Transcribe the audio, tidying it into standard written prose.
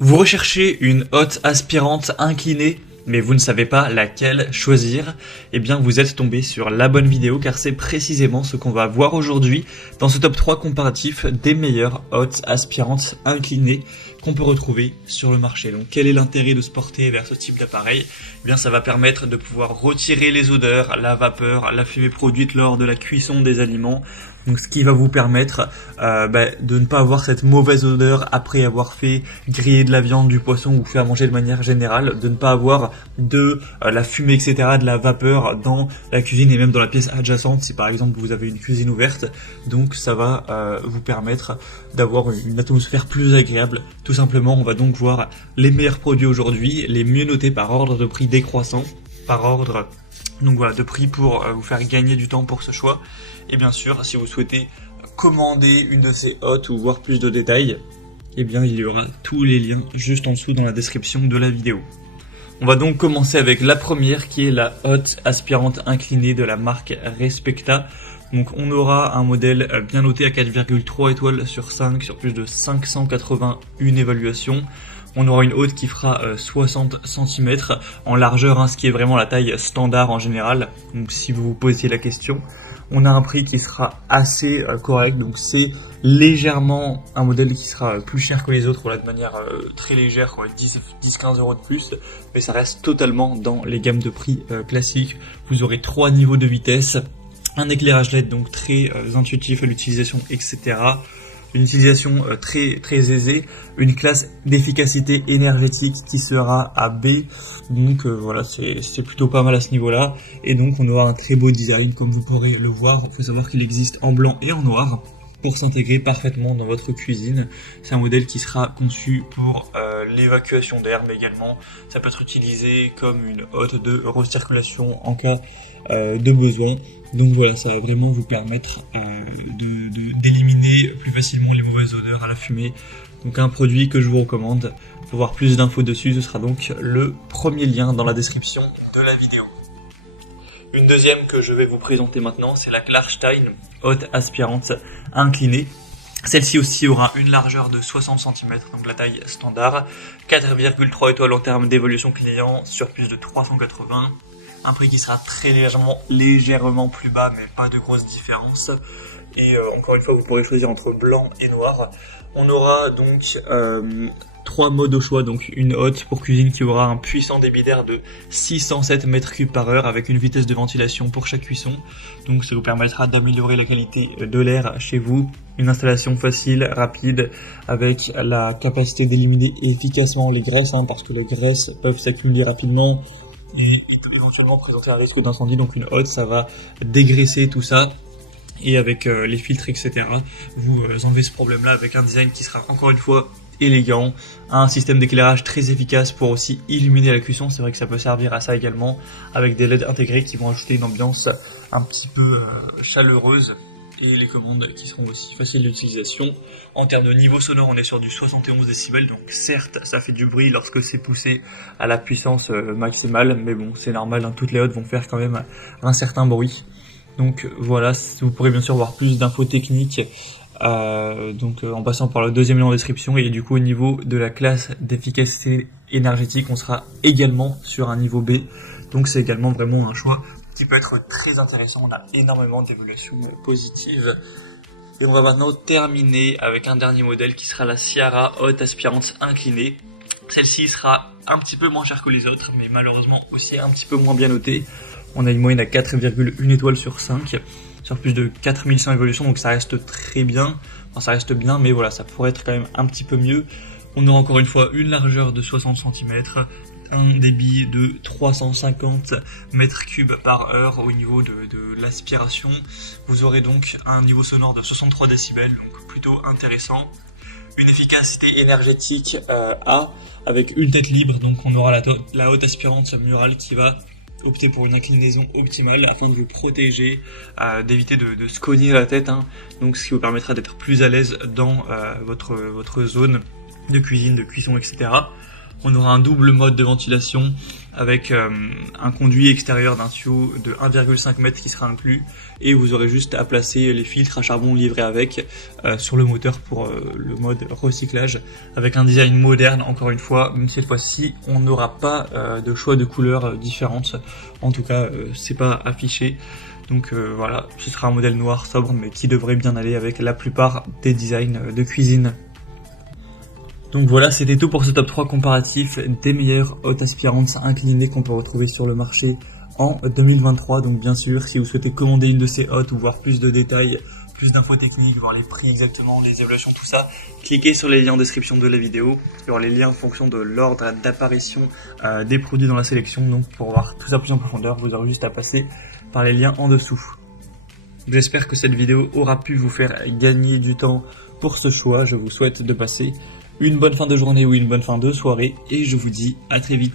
Vous recherchez une hotte aspirante inclinée, mais vous ne savez pas laquelle choisir? Eh bien, vous êtes tombé sur la bonne vidéo car c'est précisément ce qu'on va voir aujourd'hui dans ce top 3 comparatif des meilleures hottes aspirantes inclinées qu'on peut retrouver sur le marché. Donc, quel est l'intérêt de se porter vers ce type d'appareil? Eh bien, ça va permettre de pouvoir retirer les odeurs, la vapeur, la fumée produite lors de la cuisson des aliments. Donc, ce qui va vous permettre de ne pas avoir cette mauvaise odeur après avoir fait griller de la viande, du poisson ou faire manger de manière générale, de ne pas avoir de la fumée, etc., de la vapeur dans la cuisine et même dans la pièce adjacente si par exemple vous avez une cuisine ouverte. Donc, ça va vous permettre d'avoir une atmosphère plus agréable. Tout simplement, on va donc voir les meilleurs produits aujourd'hui, les mieux notés par ordre de prix décroissant, par ordre donc voilà, de prix pour vous faire gagner du temps pour ce choix. Et bien sûr, si vous souhaitez commander une de ces hottes ou voir plus de détails, eh bien il y aura tous les liens juste en dessous dans la description de la vidéo. On va donc commencer avec la première qui est la hotte aspirante inclinée de la marque Respecta. Donc on aura un modèle bien noté à 4,3 étoiles sur 5 sur plus de 581 évaluations. On aura une hotte qui fera 60 cm en largeur, ce qui est vraiment la taille standard en général. Donc si vous vous posiez la question, on a un prix qui sera assez correct. Donc c'est légèrement un modèle qui sera plus cher que les autres, voilà, de manière très légère, 10-15 euros de plus. Mais ça reste totalement dans les gammes de prix classiques. Vous aurez 3 niveaux de vitesse, un éclairage LED donc très intuitif à l'utilisation, etc. Une utilisation très aisée, une classe d'efficacité énergétique qui sera à B, donc voilà, c'est plutôt pas mal à ce niveau-là, et donc on aura un très beau design comme vous pourrez le voir. Il faut savoir qu'il existe en blanc et en noir pour s'intégrer parfaitement dans votre cuisine. C'est un modèle qui sera conçu pour l'évacuation d'air, mais également ça peut être utilisé comme une hotte de recirculation en cas de besoin. Donc voilà, ça va vraiment vous permettre d'éliminer plus facilement les mauvaises odeurs à la fumée. Donc un produit que je vous recommande. Pour voir plus d'infos dessus, ce sera donc le premier lien dans la description de la vidéo. Une deuxième que je vais vous présenter maintenant, c'est la Klarstein hotte aspirante inclinée. Celle-ci aussi aura une largeur de 60 cm, donc la taille standard, 4,3 étoiles en termes d'évolution client sur plus de 380. Un prix qui sera très légèrement plus bas, mais pas de grosse différence. Et encore une fois, vous pourrez choisir entre blanc et noir. On aura donc 3 modes au choix, donc une hotte pour cuisine qui aura un puissant débit d'air de 607 m3 par heure avec une vitesse de ventilation pour chaque cuisson. Donc ça vous permettra d'améliorer la qualité de l'air chez vous. Une installation facile, rapide, avec la capacité d'éliminer efficacement les graisses, parce que les graisses peuvent s'accumuler rapidement et peut éventuellement présenter un risque d'incendie. Donc une hotte, ça va dégraisser tout ça. Et avec les filtres, etc., vous enlevez ce problème-là avec un design qui sera encore une fois élégant, un système d'éclairage très efficace pour aussi illuminer la cuisson. C'est vrai que ça peut servir à ça également, avec des LED intégrés qui vont ajouter une ambiance un petit peu chaleureuse, et les commandes qui seront aussi faciles d'utilisation. En termes de niveau sonore, on est sur du 71 décibels, donc certes ça fait du bruit lorsque c'est poussé à la puissance maximale, mais bon, c'est normal, toutes les hottes vont faire quand même un certain bruit. Donc voilà, vous pourrez bien sûr voir plus d'infos techniques en passant par le deuxième lien en description. Et du coup, au niveau de la classe d'efficacité énergétique, on sera également sur un niveau B. Donc c'est également vraiment un choix qui peut être très intéressant. On a énormément d'évaluations positives. Et on va maintenant terminer avec un dernier modèle qui sera la Ciara hotte aspirante inclinée. Celle-ci sera un petit peu moins chère que les autres, mais malheureusement aussi un petit peu moins bien notée. On a une moyenne à 4,1 étoiles sur 5, sur plus de 4100 évolutions, donc ça reste très bien. Enfin, ça reste bien, mais voilà, ça pourrait être quand même un petit peu mieux. On aura encore une fois une largeur de 60 cm, un débit de 350 m3 par heure au niveau de l'aspiration. Vous aurez donc un niveau sonore de 63 décibels, donc plutôt intéressant. Une efficacité énergétique A, avec une tête libre, donc on aura la hotte aspirante murale qui va opter pour une inclinaison optimale afin de vous protéger, d'éviter de se cogner la tête, donc ce qui vous permettra d'être plus à l'aise dans votre zone de cuisine, de cuisson, etc. On aura un double mode de ventilation avec un conduit extérieur d'un tuyau de 1,5 m qui sera inclus, et vous aurez juste à placer les filtres à charbon livrés avec sur le moteur pour le mode recyclage, avec un design moderne encore une fois, mais cette fois-ci on n'aura pas de choix de couleurs différentes, en tout cas c'est pas affiché. Donc voilà, ce sera un modèle noir sobre mais qui devrait bien aller avec la plupart des designs de cuisine. Donc voilà, c'était tout pour ce top 3 comparatif des meilleures hottes aspirantes inclinées qu'on peut retrouver sur le marché en 2023. Donc bien sûr, si vous souhaitez commander une de ces hottes ou voir plus de détails, plus d'infos techniques, voir les prix exactement, les évaluations, tout ça, cliquez sur les liens en description de la vidéo. Il y aura les liens en fonction de l'ordre d'apparition des produits dans la sélection. Donc pour voir tout ça plus en profondeur, vous aurez juste à passer par les liens en dessous. J'espère que cette vidéo aura pu vous faire gagner du temps pour ce choix. Je vous souhaite de passer une bonne fin de journée ou une bonne fin de soirée et je vous dis à très vite.